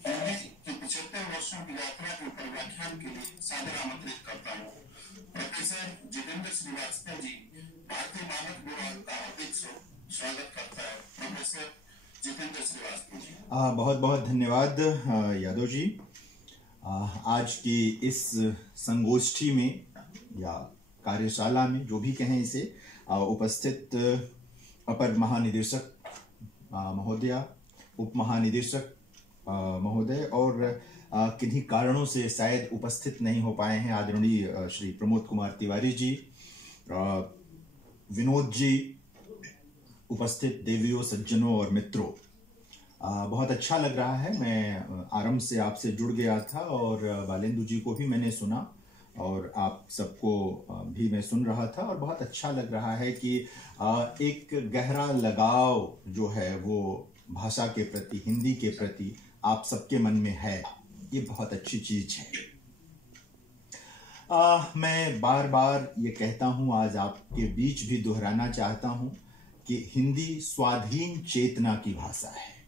हिंदी के 75 वर्षों की यात्रा के ऊपर व्याख्यान के लिए सादर आमंत्रित करता हूँ प्रोफेसर जितेंद्र श्रीवास्तव जी, भारतीय मानक ब्यूरो का हार्दिक स्वागत करता है प्रोफेसर जितेंद्र श्रीवास्तव जी। बहुत बहुत धन्यवाद यादव जी। आज की इस संगोष्ठी में या कार्यशाला में, जो भी कहें इसे, उपस्थित अपर महानिदेशक महोदया, उप महानिदेशक महोदय और किन्हीं कारणों से शायद उपस्थित नहीं हो पाए हैं आदरणीय श्री प्रमोद कुमार तिवारी जी, विनोद जी, उपस्थित देवियों, सज्जनों और मित्रों, बहुत अच्छा लग रहा है। मैं आरंभ से आपसे जुड़ गया था और बालेंदु जी को भी मैंने सुना और आप सबको भी मैं सुन रहा था और बहुत अच्छा लग रहा है कि एक गहरा लगाव जो है वो भाषा के प्रति, हिंदी के प्रति आप सबके मन में है। ये बहुत अच्छी चीज है। मैं बार बार ये कहता हूँ, आज आपके बीच भी दोहराना चाहता हूँ कि हिंदी स्वाधीन चेतना की भाषा है।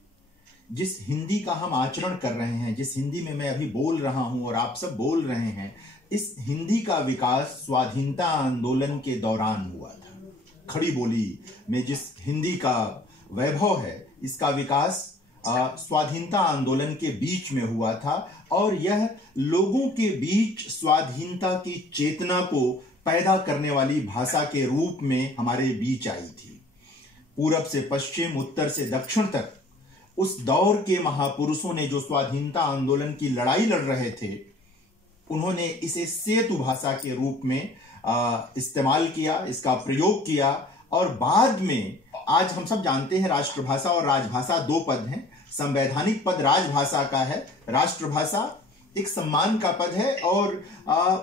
जिस हिंदी का हम आचरण कर रहे हैं, जिस हिंदी में मैं अभी बोल रहा हूं और आप सब बोल रहे हैं, इस हिंदी का विकास स्वाधीनता आंदोलन के दौरान हुआ था। खड़ी बोली में जिस हिंदी का वैभव है, इसका विकास स्वाधीनता आंदोलन के बीच में हुआ था और यह लोगों के बीच स्वाधीनता की चेतना को पैदा करने वाली भाषा के रूप में हमारे बीच आई थी। पूरब से पश्चिम, उत्तर से दक्षिण तक उस दौर के महापुरुषों ने जो स्वाधीनता आंदोलन की लड़ाई लड़ रहे थे, उन्होंने इसे सेतु भाषा के रूप में इस्तेमाल किया, इसका प्रयोग किया और बाद में आज हम सब जानते हैं राष्ट्रभाषा और राजभाषा दो पद हैं। संवैधानिक पद राजभाषा का है, राष्ट्रभाषा एक सम्मान का पद है और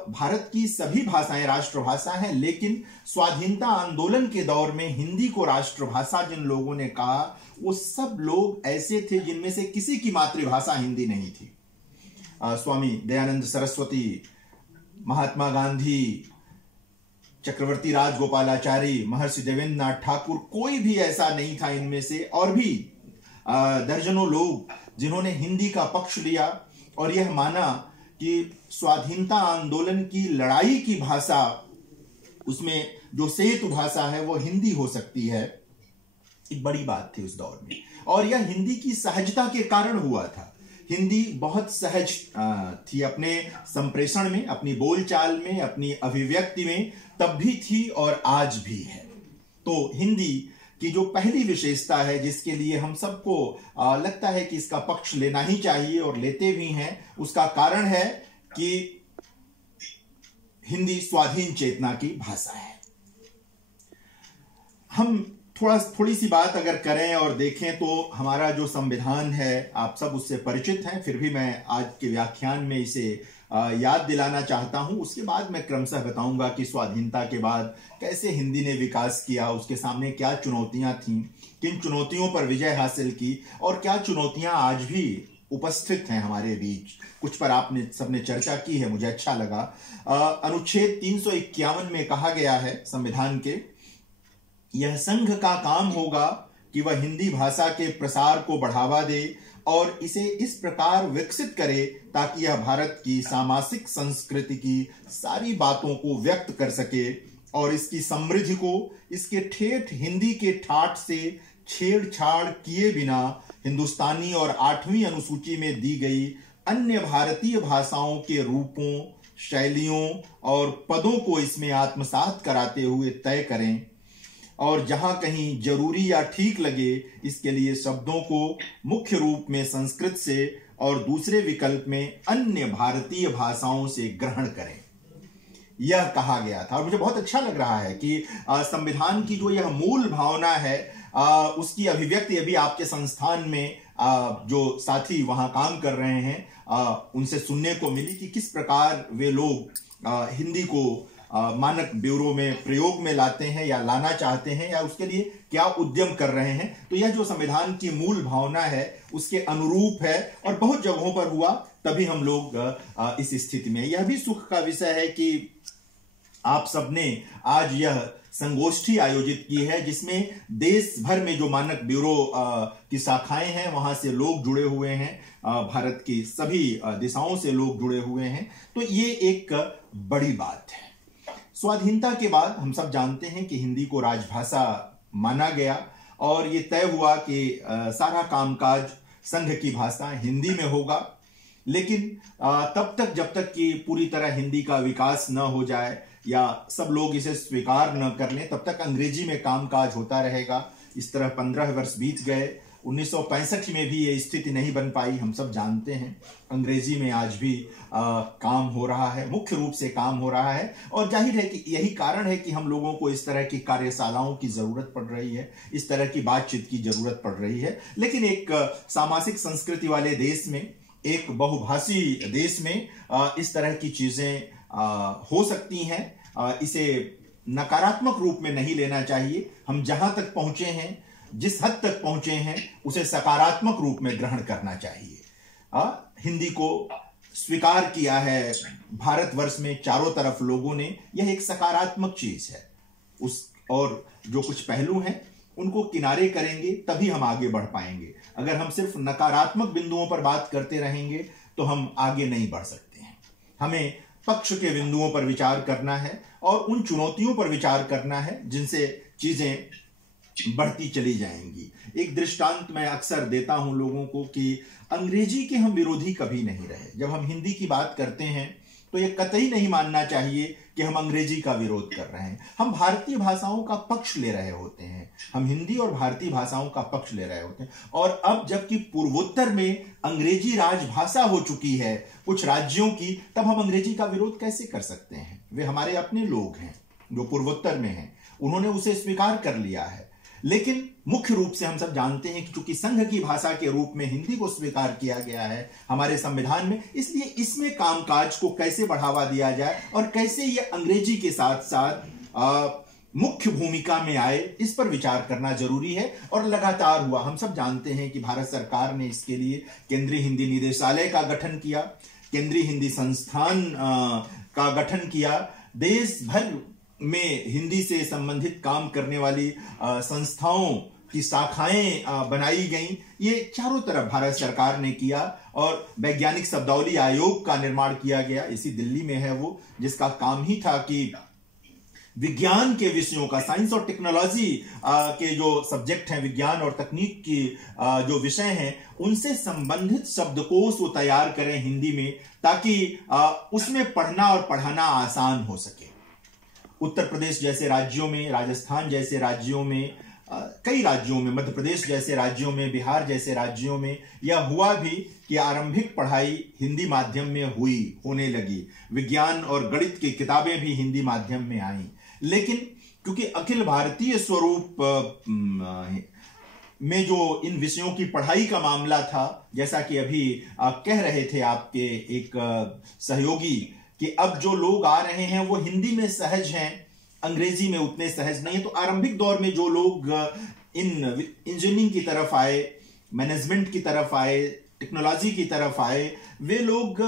भारत की सभी भाषाएं राष्ट्रभाषा हैं। लेकिन स्वाधीनता आंदोलन के दौर में हिंदी को राष्ट्रभाषा जिन लोगों ने कहा, वो सब लोग ऐसे थे जिनमें से किसी की मातृभाषा हिंदी नहीं थी। स्वामी दयानंद सरस्वती, महात्मा गांधी, चक्रवर्ती राजगोपालाचारी, महर्षि देवेंद्र नाथ ठाकुर, कोई भी ऐसा नहीं था इनमें से, और भी दर्जनों लोग जिन्होंने हिंदी का पक्ष लिया और यह माना कि स्वाधीनता आंदोलन की लड़ाई की भाषा, उसमें जो सेतु भाषा है वो हिंदी हो सकती है। एक बड़ी बात थी उस दौर में और यह हिंदी की सहजता के कारण हुआ था। हिंदी बहुत सहज थी अपने संप्रेषण में, अपनी बोलचाल में, अपनी अभिव्यक्ति में, तब भी थी और आज भी है। तो हिंदी की जो पहली विशेषता है, जिसके लिए हम सबको लगता है कि इसका पक्ष लेना ही चाहिए और लेते भी हैं, उसका कारण है कि हिंदी स्वाधीन चेतना की भाषा है। हम थोड़ी सी बात अगर करें और देखें तो हमारा जो संविधान है, आप सब उससे परिचित हैं, फिर भी मैं आज के व्याख्यान में इसे याद दिलाना चाहता हूं। उसके बाद मैं क्रमशः बताऊंगा कि स्वाधीनता के बाद कैसे हिंदी ने विकास किया, उसके सामने क्या चुनौतियां थीं, किन चुनौतियों पर विजय हासिल की और क्या चुनौतियां आज भी उपस्थित हैं हमारे बीच। कुछ पर आपने सबने चर्चा की है, मुझे अच्छा लगा। अनुच्छेद 351 में कहा गया है संविधान के, यह संघ का काम होगा कि वह हिंदी भाषा के प्रसार को बढ़ावा दे और इसे इस प्रकार विकसित करे ताकि यह भारत की सामाजिक संस्कृति की सारी बातों को व्यक्त कर सके और इसकी समृद्धि को इसके ठेठ हिंदी के ठाठ से छेड़छाड़ किए बिना हिंदुस्तानी और 8वीं अनुसूची में दी गई अन्य भारतीय भाषाओं के रूपों, शैलियों और पदों को इसमें आत्मसात कराते हुए तय करें और जहां कहीं जरूरी या ठीक लगे इसके लिए शब्दों को मुख्य रूप में संस्कृत से और दूसरे विकल्प में अन्य भारतीय भाषाओं से ग्रहण करें। यह कहा गया था और मुझे बहुत अच्छा लग रहा है कि संविधान की जो यह मूल भावना है, उसकी अभिव्यक्ति अभी आपके संस्थान में जो साथी वहां काम कर रहे हैं उनसे सुनने को मिली कि किस प्रकार वे लोग हिंदी को मानक ब्यूरो में प्रयोग में लाते हैं या लाना चाहते हैं या उसके लिए क्या उद्यम कर रहे हैं। तो यह जो संविधान की मूल भावना है उसके अनुरूप है और बहुत जगहों पर हुआ, तभी हम लोग इस स्थिति में। यह भी सुख का विषय है कि आप सबने आज यह संगोष्ठी आयोजित की है, जिसमें देश भर में जो मानक ब्यूरो की शाखाएं हैं वहां से लोग जुड़े हुए हैं, भारत की सभी दिशाओं से लोग जुड़े हुए हैं। तो ये एक बड़ी बात है। स्वाधीनता के बाद हम सब जानते हैं कि हिंदी को राजभाषा माना गया और ये तय हुआ कि सारा कामकाज संघ की भाषा हिंदी में होगा। लेकिन तब तक जब तक कि पूरी तरह हिंदी का विकास न हो जाए या सब लोग इसे स्वीकार न कर लें, तब तक अंग्रेजी में कामकाज होता रहेगा। इस तरह 15 वर्ष बीत गए। 1965 में भी ये स्थिति नहीं बन पाई। हम सब जानते हैं अंग्रेजी में आज भी काम हो रहा है, मुख्य रूप से काम हो रहा है। और जाहिर है कि यही कारण है कि हम लोगों को इस तरह की कार्यशालाओं की जरूरत पड़ रही है, इस तरह की बातचीत की जरूरत पड़ रही है। लेकिन एक सामाजिक संस्कृति वाले देश में, एक बहुभाषी देश में इस तरह की चीजें हो सकती हैं। इसे नकारात्मक रूप में नहीं लेना चाहिए। हम जहां तक पहुंचे हैं, जिस हद तक पहुंचे हैं, उसे सकारात्मक रूप में ग्रहण करना चाहिए। हिंदी को स्वीकार किया है भारतवर्ष में चारों तरफ लोगों ने, यह एक सकारात्मक चीज है। और जो कुछ पहलू हैं उनको किनारे करेंगे तभी हम आगे बढ़ पाएंगे। अगर हम सिर्फ नकारात्मक बिंदुओं पर बात करते रहेंगे तो हम आगे नहीं बढ़ सकते हैं। हमें पक्ष के बिंदुओं पर विचार करना है और उन चुनौतियों पर विचार करना है जिनसे चीजें बढ़ती चली जाएंगी। एक दृष्टांत मैं अक्सर देता हूं लोगों को कि अंग्रेजी के हम विरोधी कभी नहीं रहे। जब हम हिंदी की बात करते हैं तो यह कतई नहीं मानना चाहिए कि हम अंग्रेजी का विरोध कर रहे हैं। हम भारतीय भाषाओं का पक्ष ले रहे होते हैं। हम हिंदी और भारतीय भाषाओं का पक्ष ले रहे होते हैं। और अब जबकि पूर्वोत्तर में अंग्रेजी राजभाषा हो चुकी है कुछ राज्यों की, तब हम अंग्रेजी का विरोध कैसे कर सकते हैं? वे हमारे अपने लोग हैं जो पूर्वोत्तर में हैं, उन्होंने उसे स्वीकार कर लिया है। लेकिन मुख्य रूप से हम सब जानते हैं कि चूंकि संघ की भाषा के रूप में हिंदी को स्वीकार किया गया है हमारे संविधान में, इसलिए इसमें कामकाज को कैसे बढ़ावा दिया जाए और कैसे ये अंग्रेजी के साथ साथ मुख्य भूमिका में आए, इस पर विचार करना जरूरी है। और लगातार हुआ। हम सब जानते हैं कि भारत सरकार ने इसके लिए केंद्रीय हिंदी निदेशालय का गठन किया, केंद्रीय हिंदी संस्थान का गठन किया। देश भर में हिंदी से संबंधित काम करने वाली संस्थाओं की शाखाएं बनाई गई। ये चारों तरफ भारत सरकार ने किया। और वैज्ञानिक शब्दावली आयोग का निर्माण किया गया, इसी दिल्ली में है वो, जिसका काम ही था कि विज्ञान के विषयों का, साइंस और टेक्नोलॉजी के जो सब्जेक्ट हैं, विज्ञान और तकनीक की जो विषय हैं, उनसे संबंधित शब्दकोश वो तैयार करें हिंदी में, ताकि उसमें पढ़ना और पढ़ाना आसान हो सके। उत्तर प्रदेश जैसे राज्यों में, राजस्थान जैसे राज्यों में, कई राज्यों में, मध्य प्रदेश जैसे राज्यों में, बिहार जैसे राज्यों में यह हुआ भी कि आरंभिक पढ़ाई हिंदी माध्यम में होने लगी। विज्ञान और गणित की किताबें भी हिंदी माध्यम में आईं। लेकिन क्योंकि अखिल भारतीय स्वरूप में जो इन विषयों की पढ़ाई का मामला था, जैसा कि अभी कह रहे थे आपके एक सहयोगी, कि अब जो लोग आ रहे हैं वो हिंदी में सहज हैं, अंग्रेजी में उतने सहज नहीं है। तो आरंभिक दौर में जो लोग इंजीनियरिंग की तरफ आए, मैनेजमेंट की तरफ आए, टेक्नोलॉजी की तरफ आए, वे लोग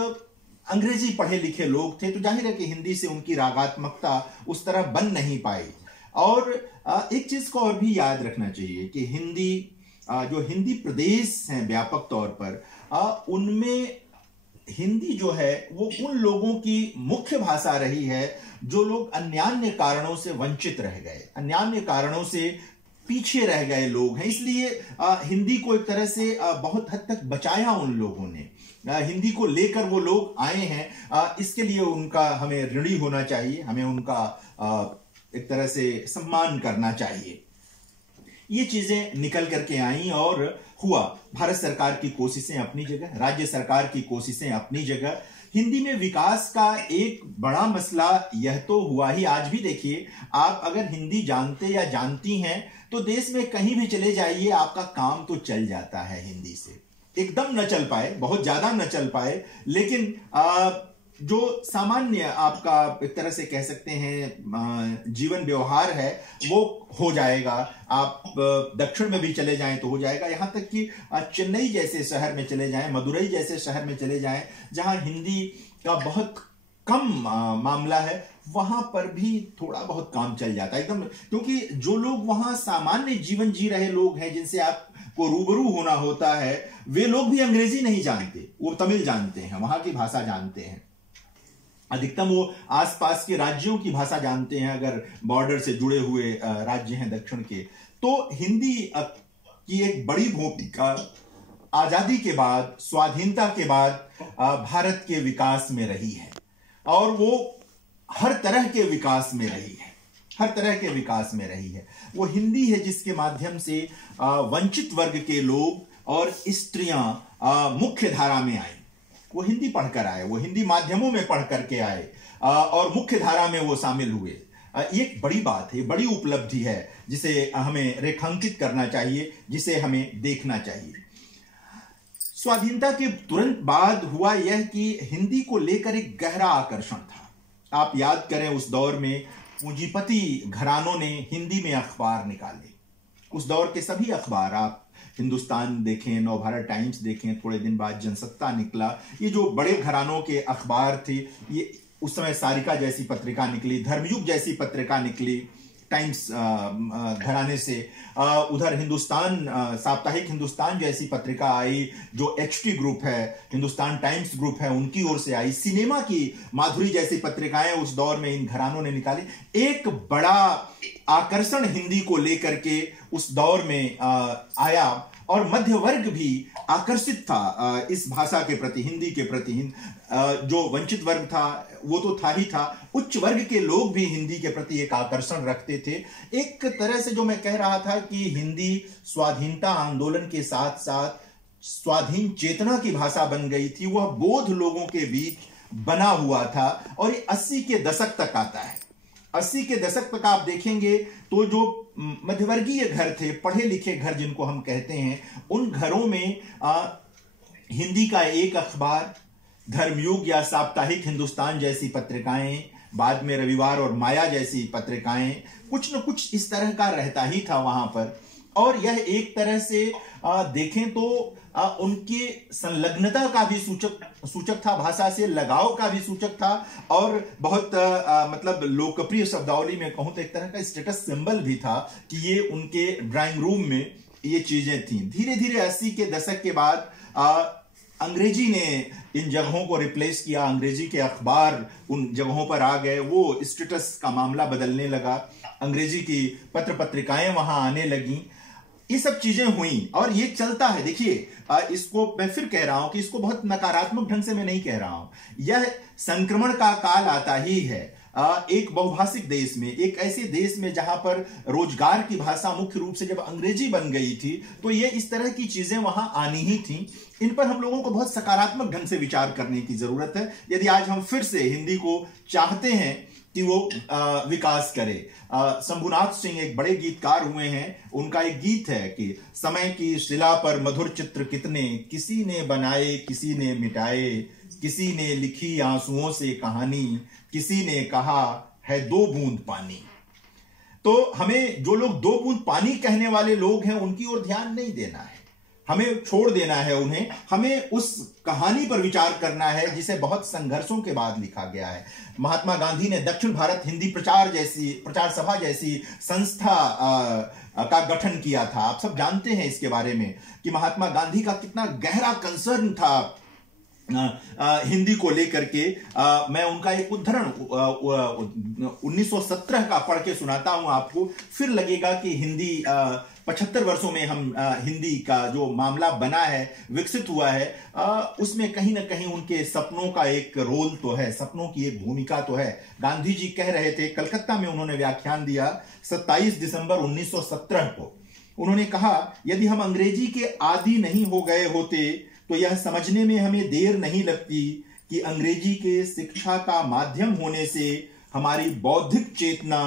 अंग्रेजी पढ़े लिखे लोग थे। तो जाहिर है कि हिंदी से उनकी रागात्मकता उस तरह बन नहीं पाई। और एक चीज को और भी याद रखना चाहिए कि हिंदी, जो हिंदी प्रदेश हैं व्यापक तौर पर, उनमें हिंदी जो है वो उन लोगों की मुख्य भाषा रही है जो लोग अन्यान्य कारणों से वंचित रह गए, अन्यान्य कारणों से पीछे रह गए लोग हैं। इसलिए हिंदी को एक तरह से बहुत हद तक बचाया उन लोगों ने। हिंदी को लेकर वो लोग आए हैं, इसके लिए उनका हमें ऋणी होना चाहिए, हमें उनका एक तरह से सम्मान करना चाहिए। ये चीजें निकल करके आई और हुआ। भारत सरकार की कोशिशें अपनी जगह, राज्य सरकार की कोशिशें अपनी जगह। हिंदी में विकास का एक बड़ा मसला यह तो हुआ ही। आज भी देखिए, आप अगर हिंदी जानते या जानती हैं तो देश में कहीं भी चले जाइए, आपका काम तो चल जाता है हिंदी से। एकदम न चल पाए, बहुत ज्यादा न चल पाए, लेकिन जो सामान्य आपका एक तरह से कह सकते हैं जीवन व्यवहार है वो हो जाएगा। आप दक्षिण में भी चले जाएं तो हो जाएगा। यहां तक कि चेन्नई जैसे शहर में चले जाएं, मदुरई जैसे शहर में चले जाएं, जहां हिंदी का बहुत कम मामला है, वहां पर भी थोड़ा बहुत काम चल जाता है एकदम, क्योंकि जो लोग वहां सामान्य जीवन जी रहे लोग हैं, जिनसे आपको रूबरू होना होता है, वे लोग भी अंग्रेजी नहीं जानते, वो तमिल जानते हैं, वहां की भाषा जानते हैं, अधिकतम वो आसपास के राज्यों की भाषा जानते हैं, अगर बॉर्डर से जुड़े हुए राज्य हैं दक्षिण के। तो हिंदी की एक बड़ी भूमिका आजादी के बाद, स्वाधीनता के बाद भारत के विकास में रही है, और वो हर तरह के विकास में रही है, हर तरह के विकास में रही है। वो हिंदी है जिसके माध्यम से वंचित वर्ग के लोग और स्त्रियां मुख्य धारा में आई। वो हिंदी पढ़कर आए, वो हिंदी माध्यमों में पढ़ करके आए और मुख्य धारा में वो शामिल हुए। ये एक बड़ी बात है, बड़ी उपलब्धि है, जिसे हमें रेखांकित करना चाहिए, जिसे हमें देखना चाहिए। स्वाधीनता के तुरंत बाद हुआ यह कि हिंदी को लेकर एक गहरा आकर्षण था। आप याद करें, उस दौर में पूंजीपति घरानों ने हिंदी में अखबार निकाले। उस दौर के सभी अखबार, आप हिंदुस्तान देखें, नवभारत टाइम्स देखें, थोड़े दिन बाद जनसत्ता निकला, ये जो बड़े घरानों के अखबार थे, ये उस समय सारिका जैसी पत्रिका निकली, धर्मयुग जैसी पत्रिका निकली टाइम्स घराने से, उधर हिंदुस्तान, साप्ताहिक हिंदुस्तान जैसी पत्रिका आई जो एचटी ग्रुप है, हिंदुस्तान टाइम्स ग्रुप है, उनकी ओर से आई। सिनेमा की माधुरी जैसी पत्रिकाएं उस दौर में इन घरानों ने निकाली। एक बड़ा आकर्षण हिंदी को लेकर के उस दौर में आया, और मध्य वर्ग भी आकर्षित था इस भाषा के प्रति, हिंदी के प्रति। जो वंचित वर्ग था वो तो था ही था, उच्च वर्ग के लोग भी हिंदी के प्रति एक आकर्षण रखते थे। एक तरह से जो मैं कह रहा था कि हिंदी स्वाधीनता आंदोलन के साथ साथ स्वाधीन चेतना की भाषा बन गई थी, वह बोध लोगों के बीच बना हुआ था। और ये 80 के दशक तक आता है। 80 के दशक तक आप देखेंगे तो जो मध्यवर्गीय घर थे, पढ़े लिखे घर जिनको हम कहते हैं, उन घरों में हिंदी का एक अखबार, धर्मयुग या साप्ताहिक हिंदुस्तान जैसी पत्रिकाएं, बाद में रविवार और माया जैसी पत्रिकाएं, कुछ न कुछ इस तरह का रहता ही था वहां पर। और यह एक तरह से देखें तो उनके संलग्नता का भी सूचक था, भाषा से लगाव का भी सूचक था, और बहुत मतलब लोकप्रिय शब्दावली में कहूं तो एक तरह का स्टेटस सिंबल भी था कि ये उनके ड्राइंग रूम में ये चीजें थीं। धीरे धीरे 80 के दशक के बाद अंग्रेजी ने इन जगहों को रिप्लेस किया, अंग्रेजी के अखबार उन जगहों पर आ गए, वो स्टेटस का मामला बदलने लगा, अंग्रेजी की पत्र पत्रिकाएं वहां आने लगी, ये सब चीजें हुई और ये चलता है। देखिए, इसको मैं फिर कह रहा हूं कि इसको बहुत नकारात्मक ढंग से मैं नहीं कह रहा हूं, यह संक्रमण का काल आता ही है। एक बहुभाषिक देश में, एक ऐसे देश में जहां पर रोजगार की भाषा मुख्य रूप से जब अंग्रेजी बन गई थी, तो ये इस तरह की चीजें वहां आनी ही थी। इन पर हम लोगों को बहुत सकारात्मक ढंग से विचार करने की जरूरत है, यदि आज हम फिर से हिंदी को चाहते हैं कि वो विकास करे। शंभुनाथ सिंह एक बड़े गीतकार हुए हैं, उनका एक गीत है कि समय की शिला पर मधुर चित्र कितने, किसी ने बनाए किसी ने मिटाए, किसी ने लिखी आंसुओं से कहानी, किसी ने कहा है 2 बूंद पानी। तो हमें जो लोग 2 बूंद पानी कहने वाले लोग हैं उनकी ओर ध्यान नहीं देना है, हमें छोड़ देना है उन्हें। हमें उस कहानी पर विचार करना है जिसे बहुत संघर्षों के बाद लिखा गया है। महात्मा गांधी ने दक्षिण भारत हिंदी प्रचार सभा जैसी संस्था का गठन किया था। आप सब जानते हैं इसके बारे में कि महात्मा गांधी का कितना गहरा कंसर्न था हिंदी को लेकर के। मैं उनका एक उद्धरण 1917 का पढ़ के सुनाता हूं आपको, फिर लगेगा कि हिंदी 75 वर्षों में हम हिंदी का जो मामला बना है, विकसित हुआ है, उसमें कहीं ना कहीं उनके सपनों का एक रोल तो है, सपनों की एक भूमिका तो है। गांधी जी कह रहे थे, कलकत्ता में उन्होंने व्याख्यान दिया 27 दिसंबर 1917 को। उन्होंने कहा, यदि हम अंग्रेजी के आदी नहीं हो गए होते तो यह समझने में हमें देर नहीं लगती कि अंग्रेजी के शिक्षा का माध्यम होने से हमारी बौद्धिक चेतना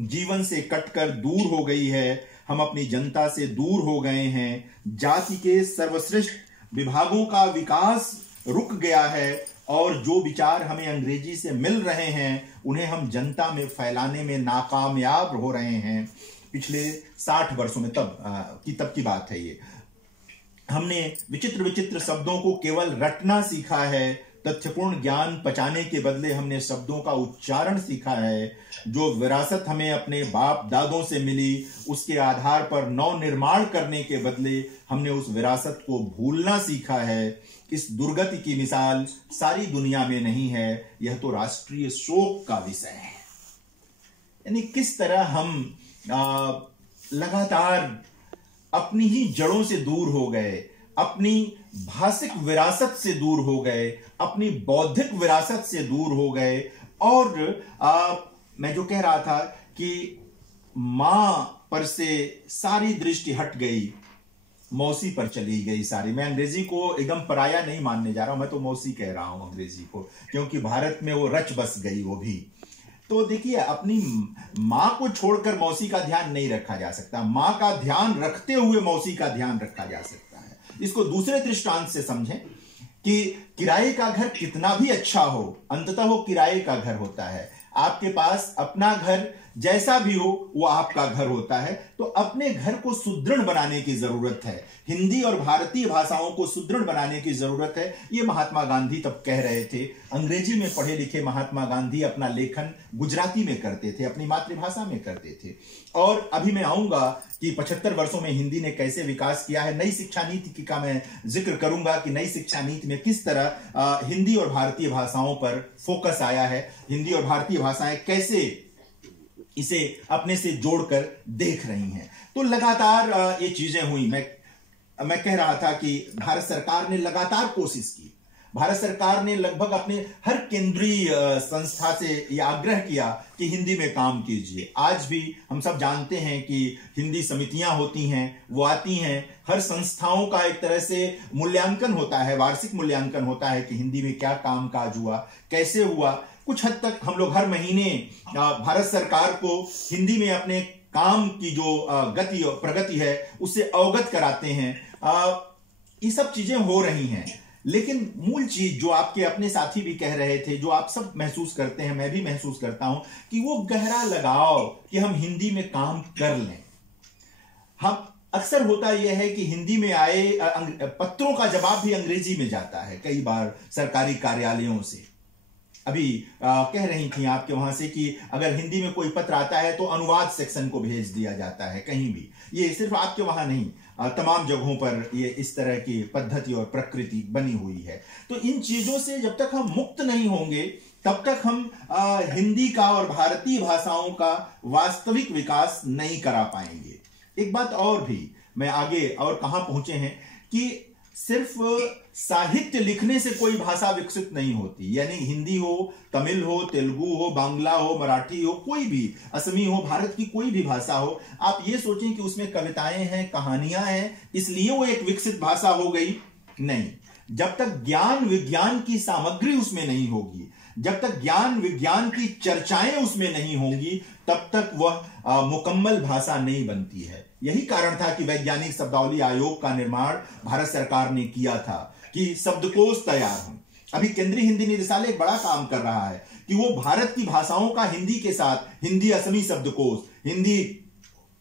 जीवन से कटकर दूर हो गई है, हम अपनी जनता से दूर हो गए हैं, जाति के सर्वश्रेष्ठ विभागों का विकास रुक गया है और जो विचार हमें अंग्रेजी से मिल रहे हैं उन्हें हम जनता में फैलाने में नाकामयाब हो रहे हैं। पिछले 60 वर्षों में तब की बात है ये। हमने विचित्र विचित्र शब्दों को केवल रटना सीखा है, तथ्यपूर्ण ज्ञान पचाने के बदले हमने शब्दों का उच्चारण सीखा है। जो विरासत हमें अपने बाप दादों से मिली, उसके आधार पर नव निर्माण करने के बदले हमने उस विरासत को भूलना सीखा है। इस दुर्गति की मिसाल सारी दुनिया में नहीं है, यह तो राष्ट्रीय शोक का विषय है। यानी किस तरह हम लगातार अपनी ही जड़ों से दूर हो गए, अपनी भाषिक विरासत से दूर हो गए, अपनी बौद्धिक विरासत से दूर हो गए। और मैं जो कह रहा था कि मां पर से सारी दृष्टि हट गई, मौसी पर चली गई सारी। मैं अंग्रेजी को एकदम पराया नहीं मानने जा रहा हूं, मैं तो मौसी कह रहा हूं अंग्रेजी को, क्योंकि भारत में वो रच बस गई वो भी। तो देखिए, अपनी मां को छोड़कर मौसी का ध्यान नहीं रखा जा सकता, मां का ध्यान रखते हुए मौसी का ध्यान रखा जा सकता है। इसको दूसरे दृष्टांत से समझें कि किराए का घर कितना भी अच्छा हो, अंततः वो किराए का घर होता है। आपके पास अपना घर जैसा भी हो वो आपका घर होता है। तो अपने घर को सुदृढ़ बनाने की जरूरत है, हिंदी और भारतीय भाषाओं को सुदृढ़ बनाने की जरूरत है। ये महात्मा गांधी तब कह रहे थे। अंग्रेजी में पढ़े लिखे महात्मा गांधी अपना लेखन गुजराती में करते थे, अपनी मातृभाषा में करते थे। और अभी मैं आऊंगा कि 75 वर्षों में हिंदी ने कैसे विकास किया है। नई शिक्षा नीति का मैं जिक्र करूंगा कि नई शिक्षा नीति में किस तरह हिंदी और भारतीय भाषाओं पर फोकस आया है, हिंदी और भारतीय भाषाएं कैसे इसे अपने से जोड़कर देख रही हैं। तो लगातार ये चीजें हुई। मैं कह रहा था कि भारत सरकार ने लगातार कोशिश की। भारत सरकार ने लगभग अपने हर केंद्रीय संस्था से यह आग्रह किया कि हिंदी में काम कीजिए। आज भी हम सब जानते हैं कि हिंदी समितियां होती हैं, वो आती हैं, हर संस्थाओं का एक तरह से मूल्यांकन होता है, वार्षिक मूल्यांकन होता है कि हिंदी में क्या काम काज हुआ, कैसे हुआ। कुछ हद तक हम लोग हर महीने भारत सरकार को हिंदी में अपने काम की जो गति और प्रगति है उससे अवगत कराते हैं। ये सब चीजें हो रही हैं, लेकिन मूल चीज जो आपके अपने साथी भी कह रहे थे, जो आप सब महसूस करते हैं, मैं भी महसूस करता हूं, कि वो गहरा लगाव कि हम हिंदी में काम कर लें। हम अक्सर होता यह है कि हिंदी में आए पत्रों का जवाब भी अंग्रेजी में जाता है कई बार सरकारी कार्यालयों से। अभी कह रही थी आपके वहां से कि अगर हिंदी में कोई पत्र आता है तो अनुवाद सेक्शन को भेज दिया जाता है कहीं भी। ये सिर्फ आपके वहां नहीं, तमाम जगहों पर ये इस तरह की पद्धति और प्रकृति बनी हुई है। तो इन चीजों से जब तक हम मुक्त नहीं होंगे तब तक हम हिंदी का और भारतीय भाषाओं का वास्तविक विकास नहीं करा पाएंगे। एक बात और भी, मैं आगे और कहां पहुंचे हैं कि सिर्फ साहित्य लिखने से कोई भाषा विकसित नहीं होती। यानी हिंदी हो, तमिल हो, तेलुगु हो, बांग्ला हो, मराठी हो, कोई भी, असमी हो, भारत की कोई भी भाषा हो, आप ये सोचें कि उसमें कविताएं हैं, कहानियां हैं, इसलिए वो एक विकसित भाषा हो गई, नहीं। जब तक ज्ञान विज्ञान की सामग्री उसमें नहीं होगी, जब तक ज्ञान विज्ञान की चर्चाएं उसमें नहीं होंगी, तब तक वह मुकम्मल भाषा नहीं बनती है। यही कारण था कि वैज्ञानिक शब्दावली आयोग का निर्माण भारत सरकार ने किया था कि शब्दकोश तैयार हो। अभी केंद्रीय हिंदी निदेशालय एक बड़ा काम कर रहा है कि वो भारत की भाषाओं का हिंदी के साथ हिंदी असमी शब्दकोश, हिंदी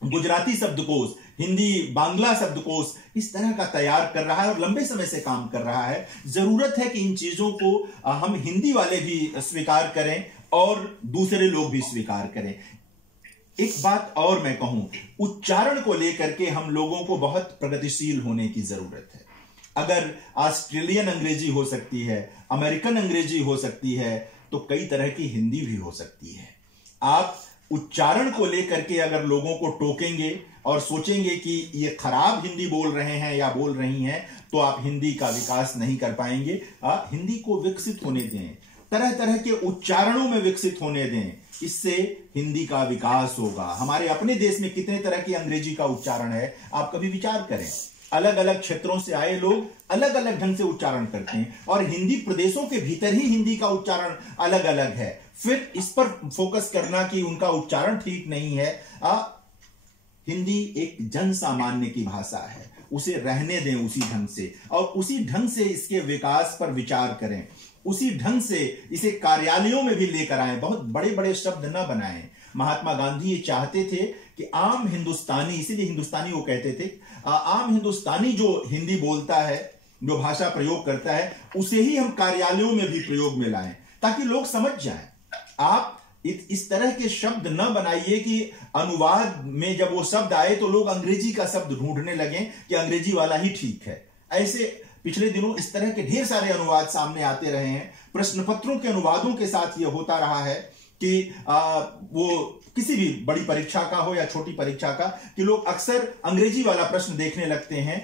गुजराती शब्दकोश, हिंदी बांग्ला शब्दकोश इस तरह का तैयार कर रहा है और लंबे समय से काम कर रहा है। जरूरत है कि इन चीजों को हम हिंदी वाले भी स्वीकार करें और दूसरे लोग भी स्वीकार करें। एक बात और मैं कहूं, उच्चारण को लेकर के हम लोगों को बहुत प्रगतिशील होने की जरूरत है। अगर ऑस्ट्रेलियन अंग्रेजी हो सकती है, अमेरिकन अंग्रेजी हो सकती है, तो कई तरह की हिंदी भी हो सकती है। आप उच्चारण को लेकर के अगर लोगों को टोकेंगे और सोचेंगे कि ये खराब हिंदी बोल रहे हैं या बोल रही हैं, तो आप हिंदी का विकास नहीं कर पाएंगे। हिंदी को विकसित होने दें, तरह तरह के उच्चारणों में विकसित होने दें, इससे हिंदी का विकास होगा। हमारे अपने देश में कितने तरह की अंग्रेजी का उच्चारण है, आप कभी विचार करें। अलग अलग क्षेत्रों से आए लोग अलग अलग ढंग से उच्चारण करते हैं और हिंदी प्रदेशों के भीतर ही हिंदी का उच्चारण अलग अलग है। फिर इस पर फोकस करना कि उनका उच्चारण ठीक नहीं है। हिंदी एक जन सामान्य की भाषा है, उसे रहने दें उसी ढंग से और उसी ढंग से इसके विकास पर विचार करें, उसी ढंग से इसे कार्यालयों में भी लेकर आए, बहुत बड़े बड़े शब्द न बनाएं। महात्मा गांधी ये चाहते थे कि आम हिंदुस्तानी, इसीलिए हिंदुस्तानी वो कहते थे, आम हिंदुस्तानी जो हिंदी बोलता है जो भाषा प्रयोग करता है उसे ही हम कार्यालयों में भी प्रयोग में लाएं, ताकि लोग समझ जाएं। आप इस तरह के शब्द न बनाइए कि अनुवाद में जब वो शब्द आए तो लोग अंग्रेजी का शब्द ढूंढने लगे कि अंग्रेजी वाला ही ठीक है। ऐसे पिछले दिनों इस तरह के ढेर सारे अनुवाद सामने आते रहे हैं। प्रश्न पत्रों के अनुवादों के साथ यह होता रहा है कि वो किसी भी बड़ी परीक्षा का हो या छोटी परीक्षा का, कि लोग अक्सर अंग्रेजी वाला प्रश्न देखने लगते हैं।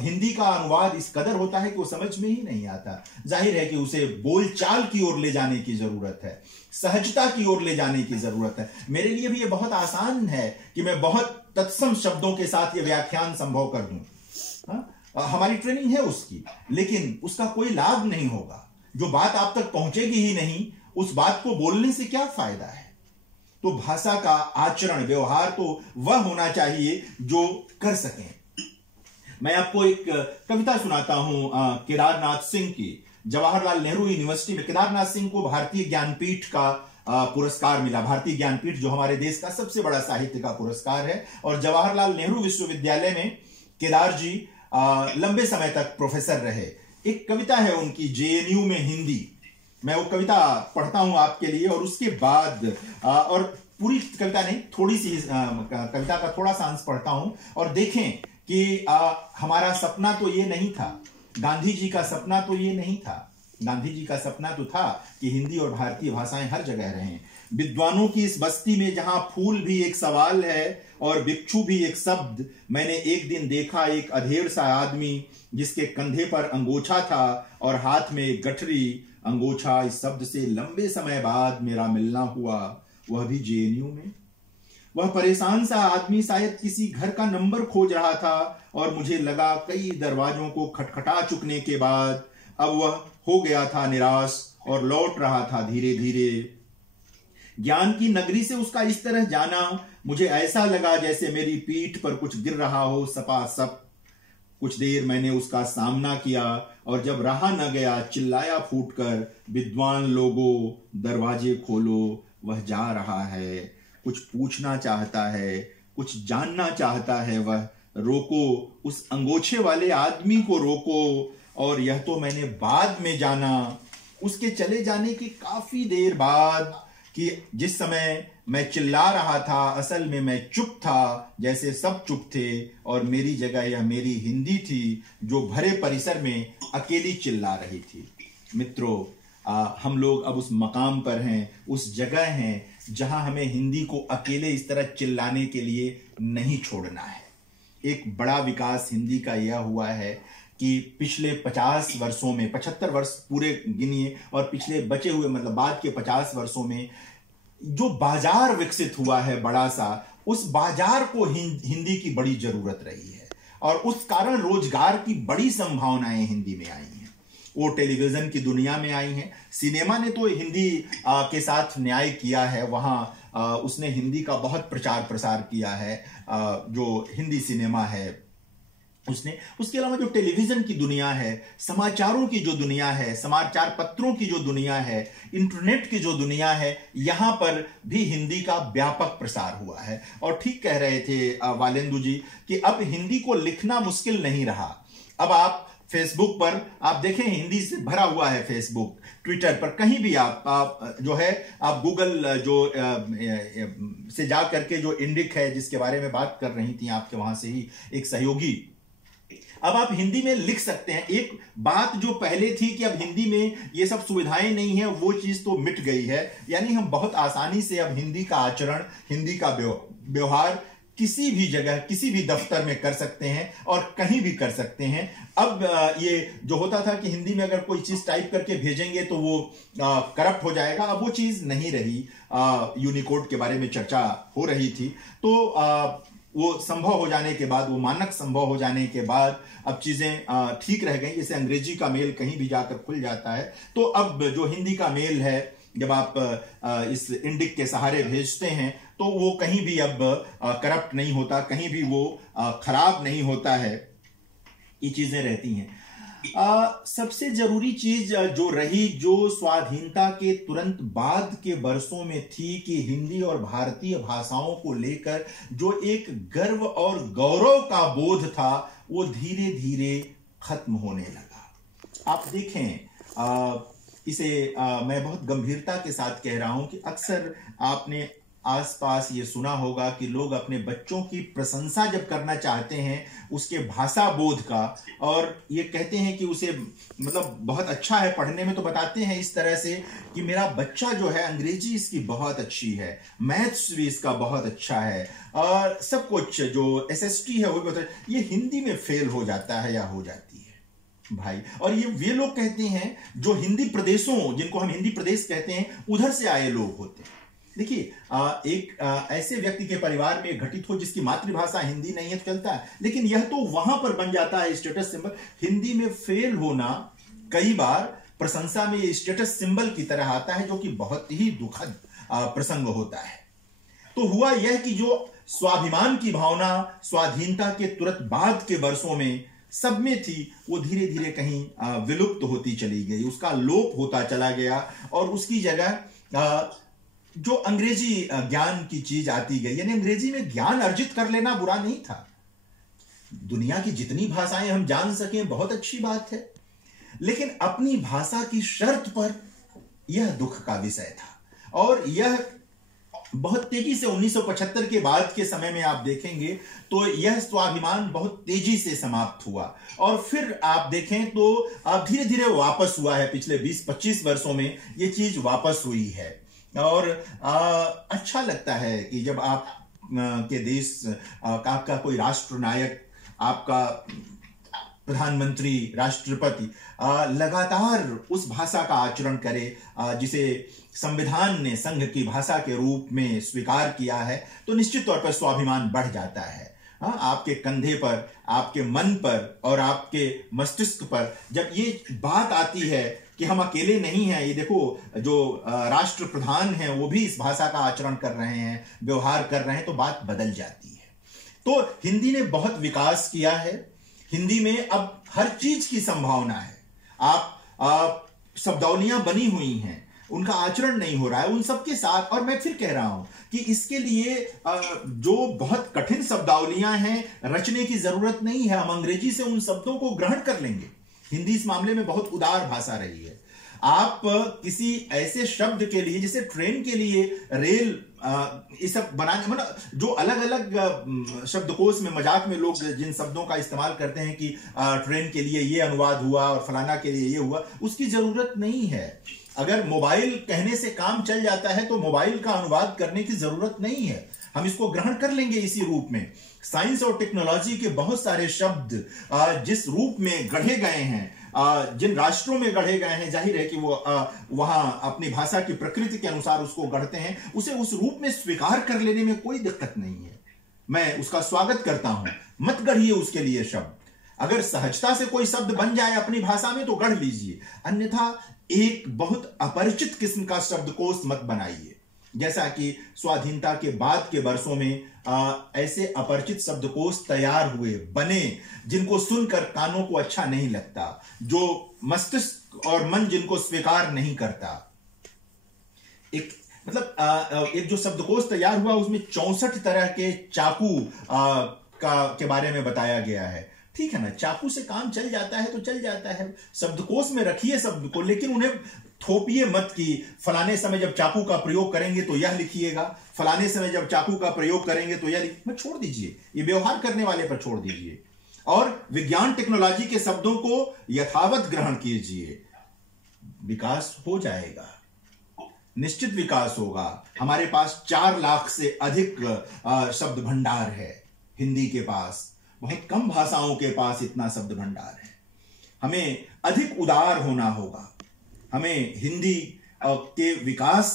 हिंदी का अनुवाद इस कदर होता है कि वो समझ में ही नहीं आता। जाहिर है कि उसे बोलचाल की ओर ले जाने की जरूरत है, सहजता की ओर ले जाने की जरूरत है। मेरे लिए भी ये बहुत आसान है कि मैं बहुत तत्सम शब्दों के साथ ये व्याख्यान संभव कर दूं। हमारी ट्रेनिंग है उसकी, लेकिन उसका कोई लाभ नहीं होगा। जो बात आप तक पहुंचेगी ही नहीं, उस बात को बोलने से क्या फायदा है। तो भाषा का आचरण, व्यवहार तो वह होना चाहिए जो कर सकें। मैं आपको एक कविता सुनाता हूं केदारनाथ सिंह की। जवाहरलाल नेहरू यूनिवर्सिटी में केदारनाथ सिंह को भारतीय ज्ञानपीठ का पुरस्कार मिला। भारतीय ज्ञानपीठ जो हमारे देश का सबसे बड़ा साहित्य का पुरस्कार है, और जवाहरलाल नेहरू विश्वविद्यालय में केदार जी लंबे समय तक प्रोफेसर रहे। एक कविता है उनकी, जेएनयू में हिंदी। मैं वो कविता पढ़ता हूं आपके लिए, और उसके बाद और पूरी कविता नहीं, थोड़ी सी कविता का थोड़ा सा अंश पढ़ता हूं, और देखें कि हमारा सपना तो ये नहीं था, गांधी जी का सपना तो ये नहीं था। गांधी जी का सपना तो था कि हिंदी और भारतीय भाषाएं हर जगह रहें। विद्वानों की इस बस्ती में जहां फूल भी एक सवाल है और भिक्षु भी एक शब्द, मैंने एक दिन देखा एक अधेड़ सा आदमी जिसके कंधे पर अंगोछा था और हाथ में एक गठरी। अंगोछा इस शब्द से लंबे समय बाद मेरा मिलना हुआ, वह भी जेएनयू में। वह परेशान सा आदमी शायद किसी घर का नंबर खोज रहा था, और मुझे लगा कई दरवाजों को खटखटा चुकने के बाद अब वह हो गया था निराश और लौट रहा था धीरे धीरे। ज्ञान की नगरी से उसका इस तरह जाना मुझे ऐसा लगा जैसे मेरी पीठ पर कुछ गिर रहा हो सपासप। कुछ देर मैंने उसका सामना किया, और जब रहा न गया चिल्लाया फूटकर, विद्वान लोगों दरवाजे खोलो, वह जा रहा है। कुछ पूछना चाहता है, कुछ जानना चाहता है वह, रोको उस अंगोछे वाले आदमी को रोको। और यह तो मैंने बाद में जाना, उसके चले जाने की काफी देर बाद, कि जिस समय मैं चिल्ला रहा था असल में मैं चुप था, जैसे सब चुप थे, और मेरी जगह यह मेरी हिंदी थी जो भरे परिसर में अकेली चिल्ला रही थी। मित्रों, हम लोग अब उस मकाम पर हैं, उस जगह हैं जहां हमें हिंदी को अकेले इस तरह चिल्लाने के लिए नहीं छोड़ना है। एक बड़ा विकास हिंदी का यह हुआ है कि पिछले 50 वर्षों में, 75 वर्ष पूरे गिनिए, और पिछले बचे हुए मतलब बाद के 50 वर्षों में जो बाजार विकसित हुआ है बड़ा सा, उस बाजार को हिंदी की बड़ी जरूरत रही है, और उस कारण रोजगार की बड़ी संभावनाएं हिंदी में आई हैं। वो टेलीविजन की दुनिया में आई हैं। सिनेमा ने तो हिंदी के साथ न्याय किया है, वहां उसने हिंदी का बहुत प्रचार प्रसार किया है। जो हिंदी सिनेमा है उसने, उसके अलावा जो टेलीविजन की दुनिया है, समाचारों की जो दुनिया है, समाचार पत्रों की जो दुनिया है, इंटरनेट की जो दुनिया है, यहां पर भी हिंदी का व्यापक प्रसार हुआ है। और ठीक कह रहे थे वालेंदु जी कि अब हिंदी को लिखना मुश्किल नहीं रहा। अब आप फेसबुक पर आप देखें, हिंदी से भरा हुआ है फेसबुक, ट्विटर पर, कहीं भी आप जो है, आप गूगल जो से जा करके जो इंडिक है जिसके बारे में बात कर रही थी आपके वहां से ही एक सहयोगी, अब आप हिंदी में लिख सकते हैं। एक बात जो पहले थी कि अब हिंदी में ये सब सुविधाएं नहीं है, वो चीज तो मिट गई है। यानी हम बहुत आसानी से अब हिंदी का आचरण, हिंदी का व्यवहार किसी भी जगह, किसी भी दफ्तर में कर सकते हैं और कहीं भी कर सकते हैं। अब ये जो होता था कि हिंदी में अगर कोई चीज टाइप करके भेजेंगे तो वो करप्ट हो जाएगा, अब वो चीज नहीं रही। यूनिकोड के बारे में चर्चा हो रही थी, तो वो संभव हो जाने के बाद, वो मानक संभव हो जाने के बाद अब चीजें ठीक रह गई। जैसे अंग्रेजी का मेल कहीं भी जाकर खुल जाता है, तो अब जो हिंदी का मेल है, जब आप इस इंडिक के सहारे भेजते हैं तो वो कहीं भी अब करप्ट नहीं होता, कहीं भी वो खराब नहीं होता है। ये चीजें रहती हैं। सबसे जरूरी चीज जो रही, जो स्वाधीनता के तुरंत बाद के वर्षों में थी, कि हिंदी और भारतीय भाषाओं को लेकर जो एक गर्व और गौरव का बोध था, वो धीरे धीरे खत्म होने लगा। आप देखें, इसे मैं बहुत गंभीरता के साथ कह रहा हूं कि अक्सर आपने आसपास ये सुना होगा कि लोग अपने बच्चों की प्रशंसा जब करना चाहते हैं उसके भाषा बोध का, और ये कहते हैं कि उसे मतलब बहुत अच्छा है पढ़ने में, तो बताते हैं इस तरह से कि मेरा बच्चा जो है अंग्रेजी इसकी बहुत अच्छी है, मैथ्स भी इसका बहुत अच्छा है, और सब कुछ जो एसएसटी है वो भी बहुत, ये हिंदी में फेल हो जाता है या हो जाती है भाई। और ये वे लोग कहते हैं जो हिंदी प्रदेशों, जिनको हम हिंदी प्रदेश कहते हैं, उधर से आए लोग होते हैं। देखिए, एक ऐसे व्यक्ति के परिवार में घटित हो जिसकी मातृभाषा हिंदी नहीं है तो चलता है, लेकिन यह तो वहां पर बन जाता है स्टेटस सिंबल। हिंदी में फेल होना कई बार प्रशंसा में ये स्टेटस सिंबल की तरह आता है, जो कि बहुत ही दुखद प्रसंग होता है। तो हुआ यह कि जो स्वाभिमान की भावना स्वाधीनता के तुरंत बाद के वर्षों में सब में थी, वो धीरे धीरे कहीं विलुप्त होती चली गई, उसका लोप होता चला गया, और उसकी जगह जो अंग्रेजी ज्ञान की चीज आती गई। यानी अंग्रेजी में ज्ञान अर्जित कर लेना बुरा नहीं था, दुनिया की जितनी भाषाएं हम जान सकें बहुत अच्छी बात है, लेकिन अपनी भाषा की शर्त पर यह दुख का विषय था। और यह बहुत तेजी से 1975 के बाद के समय में आप देखेंगे तो यह स्वाभिमान बहुत तेजी से समाप्त हुआ, और फिर आप देखें तो धीरे धीरे वापस हुआ है। पिछले 20-25 वर्षों में यह चीज वापस हुई है, और अच्छा लगता है कि जब आप के देश आपका कोई राष्ट्र नायक, आपका प्रधानमंत्री, राष्ट्रपति लगातार उस भाषा का आचरण करे जिसे संविधान ने संघ की भाषा के रूप में स्वीकार किया है, तो निश्चित तौर पर स्वाभिमान बढ़ जाता है। आपके कंधे पर, आपके मन पर और आपके मस्तिष्क पर जब ये बात आती है कि हम अकेले नहीं हैं, ये देखो जो राष्ट्रप्रधान हैं वो भी इस भाषा का आचरण कर रहे हैं, व्यवहार कर रहे हैं, तो बात बदल जाती है। तो हिंदी ने बहुत विकास किया है, हिंदी में अब हर चीज की संभावना है। आप शब्दावलियां बनी हुई हैं, उनका आचरण नहीं हो रहा है, उन सबके साथ। और मैं फिर कह रहा हूं कि इसके लिए जो बहुत कठिन शब्दावलियां हैं रचने की जरूरत नहीं है, हम अंग्रेजी से उन शब्दों को ग्रहण कर लेंगे। हिंदी इस मामले में बहुत उदार भाषा रही है। आप किसी ऐसे शब्द के लिए, जैसे ट्रेन के लिए रेल, ये सब बनाने, मतलब जो अलग अलग शब्दकोश में मजाक में लोग जिन शब्दों का इस्तेमाल करते हैं कि ट्रेन के लिए ये अनुवाद हुआ और फलाना के लिए ये हुआ, उसकी जरूरत नहीं है। अगर मोबाइल कहने से काम चल जाता है तो मोबाइल का अनुवाद करने की जरूरत नहीं है, हम इसको ग्रहण कर लेंगे इसी रूप में। साइंस और टेक्नोलॉजी के बहुत सारे शब्द जिस रूप में गढ़े गए हैं, जिन राष्ट्रों में गढ़े गए हैं, जाहिर है कि वो वहां अपनी भाषा की प्रकृति के अनुसार उसको गढ़ते हैं, उसे उस रूप में स्वीकार कर लेने में कोई दिक्कत नहीं है, मैं उसका स्वागत करता हूं। मत गढ़िए उसके लिए शब्द, अगर सहजता से कोई शब्द बन जाए अपनी भाषा में तो गढ़ लीजिए, अन्यथा एक बहुत अपरिचित किस्म का शब्दकोश मत बनाइए। जैसा कि स्वाधीनता के बाद के वर्षों में ऐसे अपरिचित शब्दकोश तैयार हुए, बने, जिनको सुनकर कानों को अच्छा नहीं लगता, जो मस्तिष्क और मन जिनको स्वीकार नहीं करता। एक जो शब्दकोश तैयार हुआ उसमें 64 तरह के चाकू के बारे में बताया गया है। ठीक है ना, चाकू से काम चल जाता है तो चल जाता है, शब्दकोश में रखिए शब्द को, लेकिन उन्हें थोपिए मत कि फलाने समय जब चाकू का प्रयोग करेंगे तो यह लिखिएगा, फलाने समय जब चाकू का प्रयोग करेंगे तो यह मत, छोड़ दीजिए, ये व्यवहार करने वाले पर छोड़ दीजिए, और विज्ञान टेक्नोलॉजी के शब्दों को यथावत ग्रहण कीजिए। विकास हो जाएगा, निश्चित विकास होगा। हमारे पास 4 लाख से अधिक शब्द भंडार है हिंदी के पास, बहुत कम भाषाओं के पास इतना शब्द भंडार है। हमें अधिक उदार होना होगा, हमें हिंदी के विकास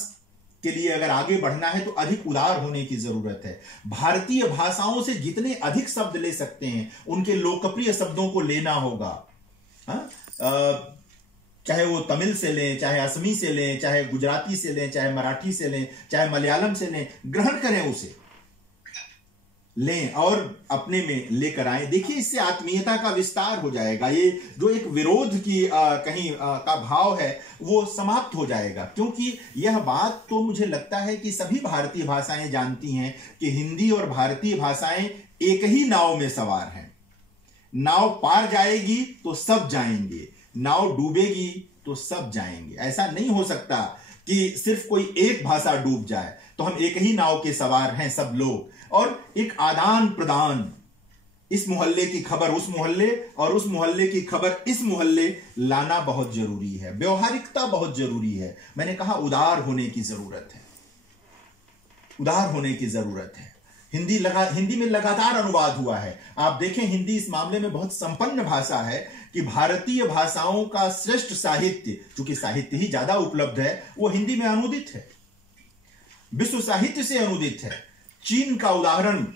के लिए अगर आगे बढ़ना है तो अधिक उदार होने की जरूरत है। भारतीय भाषाओं से जितने अधिक शब्द ले सकते हैं उनके लोकप्रिय शब्दों को लेना होगा। चाहे वो तमिल से लें, चाहे असमी से लें, चाहे गुजराती से लें, चाहे मराठी से लें, चाहे मलयालम से लें, ग्रहण करें, उसे लें और अपने में लेकर आए। देखिए, इससे आत्मीयता का विस्तार हो जाएगा। ये जो एक विरोध की कहीं का भाव है वो समाप्त हो जाएगा, क्योंकि यह बात तो मुझे लगता है कि सभी भारतीय भाषाएं जानती हैं कि हिंदी और भारतीय भाषाएं एक ही नाव में सवार हैं। नाव पार जाएगी तो सब जाएंगे, नाव डूबेगी तो सब जाएंगे। ऐसा नहीं हो सकता कि सिर्फ कोई एक भाषा डूब जाए, तो हम एक ही नाव के सवार हैं सब लोग, और एक आदान प्रदान, इस मोहल्ले की खबर उस मोहल्ले और उस मोहल्ले की खबर इस मोहल्ले लाना बहुत जरूरी है। व्यवहारिकता बहुत जरूरी है। मैंने कहा उदार होने की जरूरत है, उदार होने की जरूरत है। हिंदी में लगातार अनुवाद हुआ है। आप देखें, हिंदी इस मामले में बहुत संपन्न भाषा है कि भारतीय भाषाओं का श्रेष्ठ साहित्य, चूंकि साहित्य ही ज्यादा उपलब्ध है, वो हिंदी में अनुदित है, विश्व साहित्य से अनुदित है। चीन का उदाहरण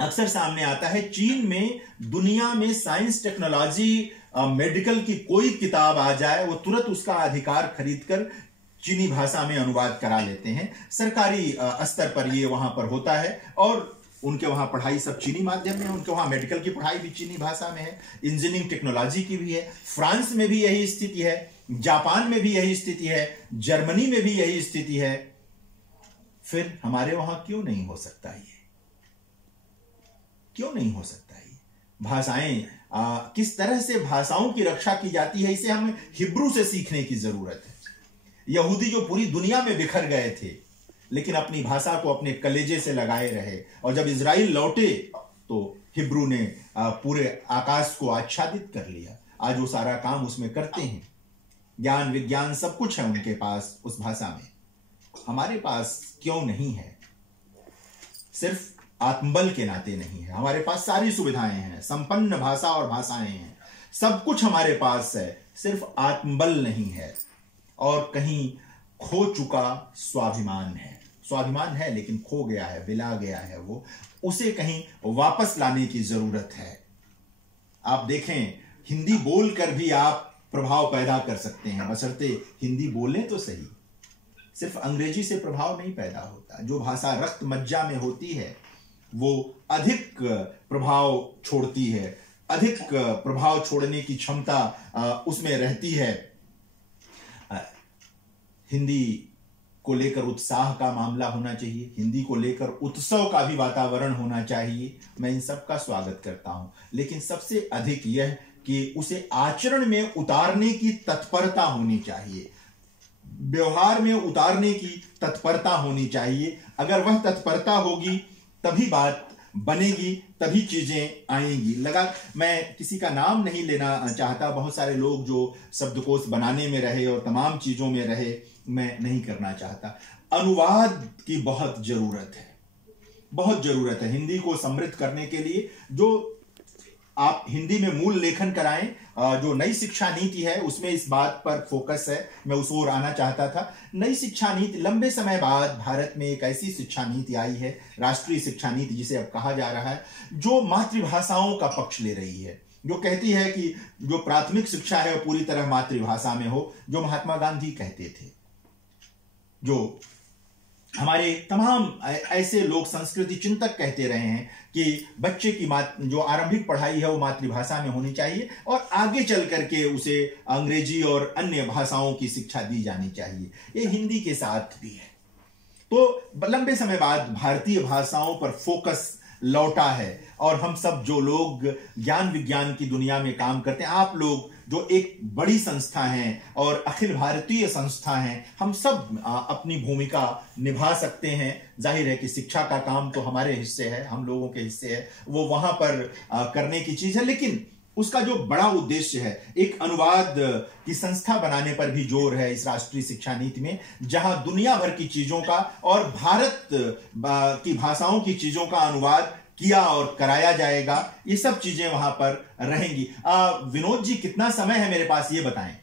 अक्सर सामने आता है। चीन में दुनिया में साइंस, टेक्नोलॉजी, मेडिकल की कोई किताब आ जाए, वो तुरंत उसका अधिकार खरीदकर चीनी भाषा में अनुवाद करा लेते हैं। सरकारी स्तर पर ये वहां पर होता है, और उनके वहां पढ़ाई सब चीनी माध्यम में है। उनके वहां मेडिकल की पढ़ाई भी चीनी भाषा में है, इंजीनियरिंग टेक्नोलॉजी की भी है। फ्रांस में भी यही स्थिति है, जापान में भी यही स्थिति है, जर्मनी में भी यही स्थिति है। फिर हमारे वहां क्यों नहीं हो सकता ये? क्यों नहीं हो सकता ये? भाषाएं, किस तरह से भाषाओं की रक्षा की जाती है, इसे हमें हिब्रू से सीखने की जरूरत है। यहूदी जो पूरी दुनिया में बिखर गए थे, लेकिन अपनी भाषा को अपने कलेजे से लगाए रहे, और जब इजराइल लौटे तो हिब्रू ने पूरे आकाश को आच्छादित कर लिया। आज वो सारा काम उसमें करते हैं। ज्ञान विज्ञान सब कुछ है उनके पास उस भाषा में, हमारे पास क्यों नहीं है? सिर्फ आत्मबल के नाते नहीं है। हमारे पास सारी सुविधाएं हैं, संपन्न भाषा और भाषाएं हैं, सब कुछ हमारे पास है, सिर्फ आत्मबल नहीं है। और कहीं खो चुका स्वाभिमान है। स्वाभिमान है लेकिन खो गया है, बिला गया है, वो उसे कहीं वापस लाने की जरूरत है। आप देखें, हिंदी बोलकर भी आप प्रभाव पैदा कर सकते हैं, बशर्ते हिंदी बोलें तो सही। सिर्फ अंग्रेजी से प्रभाव नहीं पैदा होता। जो भाषा रक्त मज्जा में होती है वो अधिक प्रभाव छोड़ती है, अधिक प्रभाव छोड़ने की क्षमता उसमें रहती है। हिंदी को लेकर उत्साह का मामला होना चाहिए, हिंदी को लेकर उत्सव का भी वातावरण होना चाहिए। मैं इन सब का स्वागत करता हूं, लेकिन सबसे अधिक यह कि उसे आचरण में उतारने की तत्परता होनी चाहिए, व्यवहार में उतारने की तत्परता होनी चाहिए। अगर वह तत्परता होगी तभी बात बनेगी, तभी चीजें आएंगी। मैं किसी का नाम नहीं लेना चाहता, बहुत सारे लोग जो शब्दकोश बनाने में रहे और तमाम चीजों में रहे, मैं नहीं करना चाहता। अनुवाद की बहुत जरूरत है, बहुत जरूरत है हिंदी को समृद्ध करने के लिए। जो आप हिंदी में मूल लेखन कराएं, जो नई शिक्षा नीति है उसमें इस बात पर फोकस है, मैं उस ओर आना चाहता था। नई शिक्षा नीति, लंबे समय बाद भारत में एक ऐसी शिक्षा नीति आई है, राष्ट्रीय शिक्षा नीति जिसे अब कहा जा रहा है, जो मातृभाषाओं का पक्ष ले रही है, जो कहती है कि जो प्राथमिक शिक्षा है वो पूरी तरह मातृभाषा में हो, जो महात्मा गांधी कहते थे, जो हमारे तमाम ऐसे लोग संस्कृति चिंतक कहते रहे हैं कि बच्चे की जो आरंभिक पढ़ाई है वो मातृभाषा में होनी चाहिए और आगे चल करके उसे अंग्रेजी और अन्य भाषाओं की शिक्षा दी जानी चाहिए। ये हिंदी के साथ भी है। तो लंबे समय बाद भारतीय भाषाओं पर फोकस लौटा है, और हम सब जो लोग ज्ञान विज्ञान की दुनिया में काम करते हैं, आप लोग जो एक बड़ी संस्था हैं और अखिल भारतीय संस्था हैं, हम सब अपनी भूमिका निभा सकते हैं। जाहिर है कि शिक्षा का काम तो हमारे हिस्से है, हम लोगों के हिस्से है, वो वहां पर करने की चीज है, लेकिन उसका जो बड़ा उद्देश्य है, एक अनुवाद की संस्था बनाने पर भी जोर है इस राष्ट्रीय शिक्षा नीति में, जहां दुनिया भर की चीजों का और भारत की भाषाओं की चीजों का अनुवाद किया और कराया जाएगा। ये सब चीजें वहां पर रहेंगी। विनोद जी, कितना समय है मेरे पास, ये बताएं।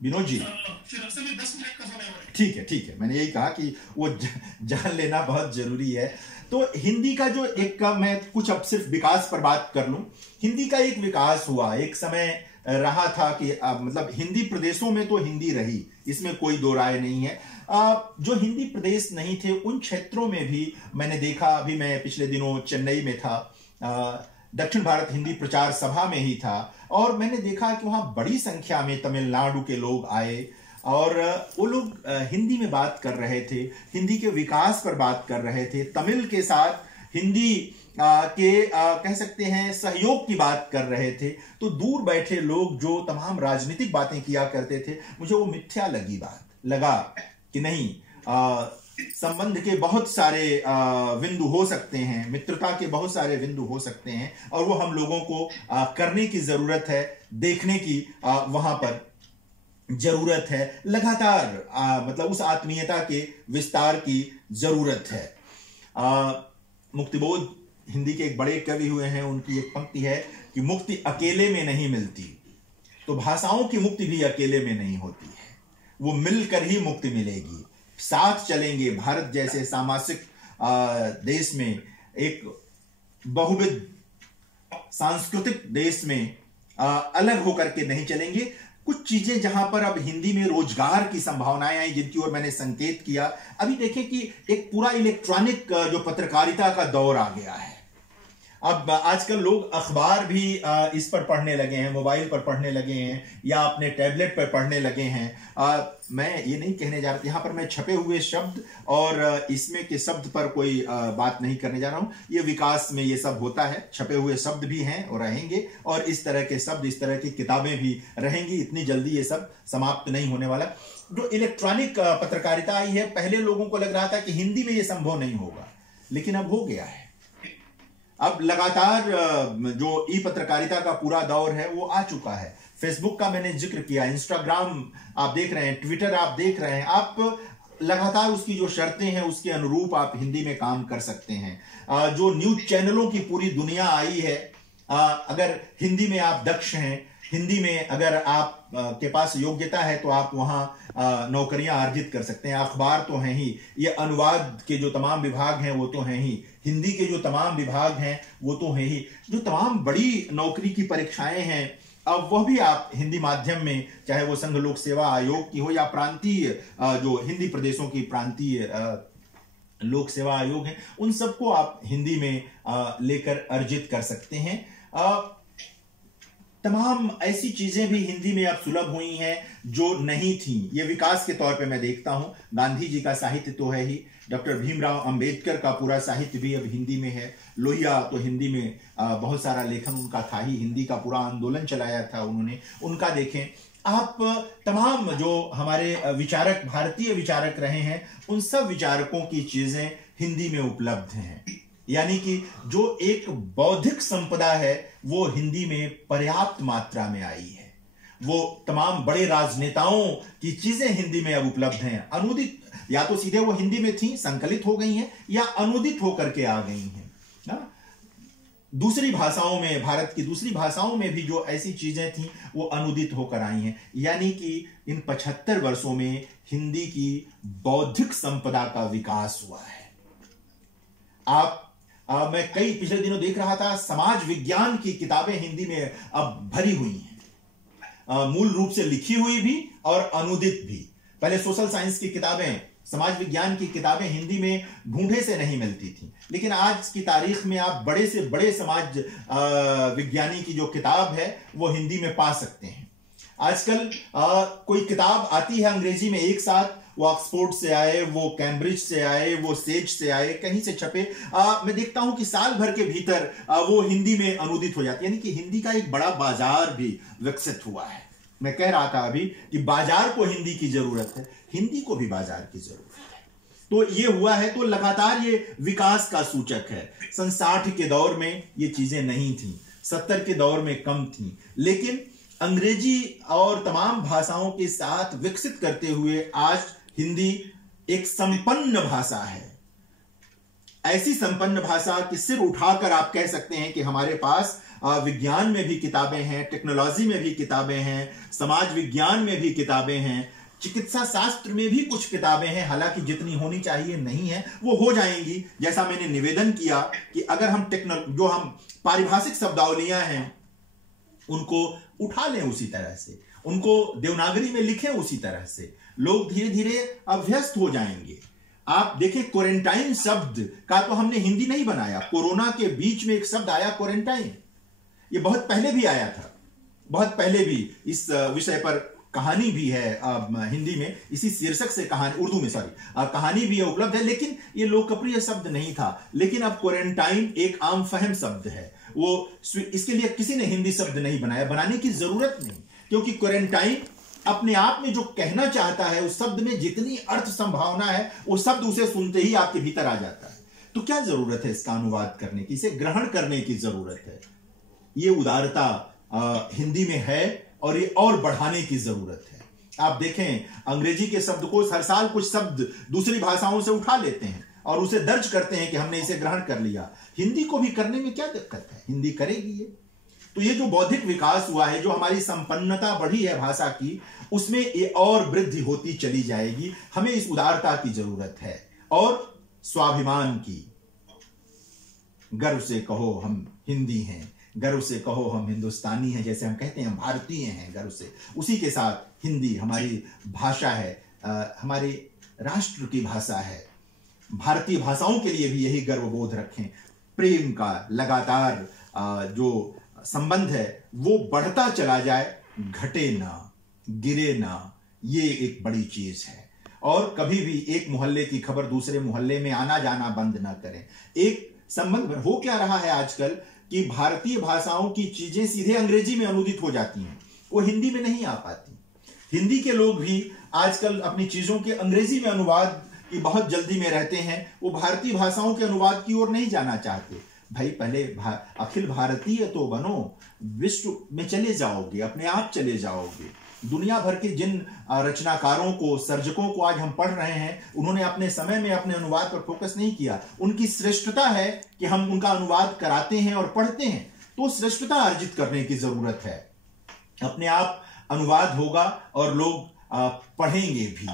विनोद जी, 10 मिनट का समय है। ठीक है, मैंने यही कहा कि वो जान लेना बहुत जरूरी है। तो हिंदी का जो एक, मैं कुछ अब सिर्फ विकास पर बात कर लूं। हिंदी का एक विकास हुआ, एक समय रहा था कि मतलब हिंदी प्रदेशों में तो हिंदी रही, इसमें कोई दो राय नहीं है। जो हिंदी प्रदेश नहीं थे उन क्षेत्रों में भी मैंने देखा, अभी मैं पिछले दिनों चेन्नई में था, दक्षिण भारत हिंदी प्रचार सभा में ही था, और मैंने देखा कि वहां बड़ी संख्या में तमिलनाडु के लोग आए और वो लोग हिंदी में बात कर रहे थे, हिंदी के विकास पर बात कर रहे थे। तमिल के साथ हिंदी कह सकते हैं सहयोग की बात कर रहे थे, तो दूर बैठे लोग जो तमाम राजनीतिक बातें किया करते थे, मुझे वो मिथ्या लगा कि नहीं, संबंध के बहुत सारे बिंदु हो सकते हैं, मित्रता के बहुत सारे बिंदु हो सकते हैं, और वो हम लोगों को करने की जरूरत है, देखने की वहां पर जरूरत है, लगातार मतलब उस आत्मीयता के विस्तार की जरूरत है। मुक्तिबोध हिंदी के एक बड़े कवि हुए हैं, उनकी एक पंक्ति है कि मुक्ति अकेले में नहीं मिलती, तो भाषाओं की मुक्ति भी अकेले में नहीं होती है, वो मिलकर ही मुक्ति मिलेगी। साथ चलेंगे, भारत जैसे सामाजिक देश में, एक बहुविध सांस्कृतिक देश में अलग होकर के नहीं चलेंगे। कुछ चीजें जहां पर अब हिंदी में रोजगार की संभावनाएं आई, जिनकी ओर मैंने संकेत किया, अभी देखें कि एक पूरा इलेक्ट्रॉनिक जो पत्रकारिता का दौर आ गया है। अब आजकल लोग अखबार भी इस पर पढ़ने लगे हैं, मोबाइल पर पढ़ने लगे हैं, या अपने टैबलेट पर पढ़ने लगे हैं। मैं ये नहीं कहने जा रहा, यहाँ पर मैं छपे हुए शब्द और इसमें के शब्द पर कोई बात नहीं करने जा रहा हूँ। ये विकास में ये सब होता है, छपे हुए शब्द भी हैं और रहेंगे, और इस तरह के शब्द, इस तरह की किताबें भी रहेंगी। इतनी जल्दी ये सब समाप्त नहीं होने वाला। जो इलेक्ट्रॉनिक पत्रकारिता आई है, पहले लोगों को लग रहा था कि हिंदी में ये संभव नहीं होगा, लेकिन अब हो गया है। अब लगातार जो ई पत्रकारिता का पूरा दौर है वो आ चुका है। फेसबुक का मैंने जिक्र किया, इंस्टाग्राम आप देख रहे हैं, ट्विटर आप देख रहे हैं, आप लगातार उसकी जो शर्तें हैं उसके अनुरूप आप हिंदी में काम कर सकते हैं। जो न्यूज चैनलों की पूरी दुनिया आई है, अगर हिंदी में आप दक्ष हैं, हिंदी में अगर आप के पास योग्यता है, तो आप वहां नौकरियां अर्जित कर सकते हैं। अखबार तो हैं ही, ये अनुवाद के जो तमाम विभाग हैं वो तो हैं ही, हिंदी के जो तमाम विभाग हैं वो तो हैं ही, जो तमाम बड़ी नौकरी की परीक्षाएं हैं अब वह भी आप हिंदी माध्यम में, चाहे वो संघ लोक सेवा आयोग की हो या प्रांतीय जो हिंदी प्रदेशों की प्रांतीय लोक सेवा आयोग है, उन सबको आप हिंदी में लेकर अर्जित कर सकते हैं। तमाम ऐसी चीजें भी हिंदी में अब सुलभ हुई हैं जो नहीं थी। ये विकास के तौर पे मैं देखता हूं। गांधी जी का साहित्य तो है ही, डॉक्टर भीमराव अंबेडकर का पूरा साहित्य भी अब हिंदी में है। लोहिया तो हिंदी में बहुत सारा लेखन उनका था ही, हिंदी का पूरा आंदोलन चलाया था उन्होंने, उनका देखें आप। तमाम जो हमारे विचारक, भारतीय विचारक रहे हैं, उन सब विचारकों की चीजें हिंदी में उपलब्ध हैं। यानी कि जो एक बौद्धिक संपदा है वो हिंदी में पर्याप्त मात्रा में आई है। वो तमाम बड़े राजनेताओं की चीजें हिंदी में अब उपलब्ध हैं, अनुदित, या तो सीधे वो हिंदी में थी, संकलित हो गई हैं, या अनुदित होकर के आ गई हैं ना। दूसरी भाषाओं में, भारत की दूसरी भाषाओं में भी जो ऐसी चीजें थी वो अनुदित होकर आई हैं। यानी कि इन 75 वर्षों में हिंदी की बौद्धिक संपदा का विकास हुआ है। मैं कई पिछले दिनों देख रहा था, समाज विज्ञान की किताबें हिंदी में अब भरी हुई हैं, मूल रूप से लिखी हुई भी और अनुदित भी। पहले सोशल साइंस की किताबें, समाज विज्ञान की किताबें हिंदी में ढूंढे से नहीं मिलती थी, लेकिन आज की तारीख में आप बड़े से बड़े समाज विज्ञानी की जो किताब है वो हिंदी में पा सकते हैं। आजकल कोई किताब आती है अंग्रेजी में, एक साथ वो ऑक्सफोर्ड से आए, वो कैम्ब्रिज से आए, वो सेज से आए, कहीं से छपे, मैं देखता हूं कि साल भर के भीतर वो हिंदी में अनुदित हो जाती है। यानी कि हिंदी का एक बड़ा बाजार भी विकसित हुआ है। मैं कह रहा था अभी कि बाजार को हिंदी की जरूरत है, हिंदी को भी बाजार की जरूरत है। तो ये हुआ है, तो लगातार ये विकास का सूचक है। सन 60 के दौर में ये चीजें नहीं थी, 70 के दौर में कम थी, लेकिन अंग्रेजी और तमाम भाषाओं के साथ विकसित करते हुए आज हिंदी एक संपन्न भाषा है। ऐसी संपन्न भाषा कि सिर उठाकर आप कह सकते हैं कि हमारे पास विज्ञान में भी किताबें हैं, टेक्नोलॉजी में भी किताबें हैं, समाज विज्ञान में भी किताबें हैं, चिकित्सा शास्त्र में भी कुछ किताबें हैं। हालांकि जितनी होनी चाहिए नहीं है, वो हो जाएंगी। जैसा मैंने निवेदन किया कि अगर हम जो हम पारिभाषिक शब्दावलियां हैं उनको उठा लें उसी तरह से, उनको देवनागरी में लिखें उसी तरह से, लोग धीरे धीरे अभ्यस्त हो जाएंगे। आप देखें, क्वारंटाइन शब्द का तो हमने हिंदी नहीं बनाया। कोरोना के बीच में एक शब्द आया क्वारंटाइन, ये बहुत पहले भी आया था, बहुत पहले भी इस विषय पर कहानी भी है हिंदी में, इसी शीर्षक से कहानी, उर्दू में सॉरी, कहानी भी है, उपलब्ध है, लेकिन ये लोकप्रिय शब्द नहीं था। लेकिन अब क्वारंटाइन एक आम फहम शब्द है, वो इसके लिए किसी ने हिंदी शब्द नहीं बनाया, बनाने की जरूरत नहीं, क्योंकि क्वारंटाइन अपने आप में जो कहना चाहता है, उस शब्द में जितनी अर्थ संभावना है, वो शब्द उसे सुनते ही आपके भीतर आ जाता है। तो क्या जरूरत है इसका अनुवाद करने की, इसे ग्रहण करने की जरूरत है। ये उदारता हिंदी में है और ये और बढ़ाने की जरूरत है। आप देखें, अंग्रेजी के शब्दकोश हर साल कुछ शब्द दूसरी भाषाओं से उठा लेते हैं और उसे दर्ज करते हैं कि हमने इसे ग्रहण कर लिया। हिंदी को भी करने में क्या दिक्कत है, हिंदी करेगी ये। तो ये जो बौद्धिक विकास हुआ है, जो हमारी संपन्नता बढ़ी है भाषा की, उसमें ये और वृद्धि होती चली जाएगी। हमें इस उदारता की जरूरत है और स्वाभिमान की। गर्व से कहो हम हिंदी हैं, गर्व से कहो हम हिंदुस्तानी हैं, जैसे हम कहते हैं हम भारतीय हैं गर्व से, उसी के साथ हिंदी हमारी भाषा है, हमारे राष्ट्र की भाषा है। भारतीय भाषाओं के लिए भी यही गर्वबोध रखें। प्रेम का लगातार जो संबंध है वो बढ़ता चला जाए, घटे ना, गिरे ना, ये एक बड़ी चीज है। और कभी भी एक मोहल्ले की खबर दूसरे मोहल्ले में आना जाना बंद ना करें। एक संबंध हो क्या रहा है आजकल कि भारतीय भाषाओं की चीजें सीधे अंग्रेजी में अनुदित हो जाती हैं, वो हिंदी में नहीं आ पाती। हिंदी के लोग भी आजकल अपनी चीजों के अंग्रेजी में अनुवाद की बहुत जल्दी में रहते हैं, वो भारतीय भाषाओं के अनुवाद की ओर नहीं जाना चाहते। भाई पहले अखिल भारतीय तो बनो, विश्व में चले जाओगे, अपने आप चले जाओगे। दुनिया भर के जिन रचनाकारों को, सर्जकों को आज हम पढ़ रहे हैं, उन्होंने अपने समय में अपने अनुवाद पर फोकस नहीं किया। उनकी श्रेष्ठता है कि हम उनका अनुवाद कराते हैं और पढ़ते हैं, तो श्रेष्ठता अर्जित करने की जरूरत है। अपने आप अनुवाद होगा और लोग पढ़ेंगे भी।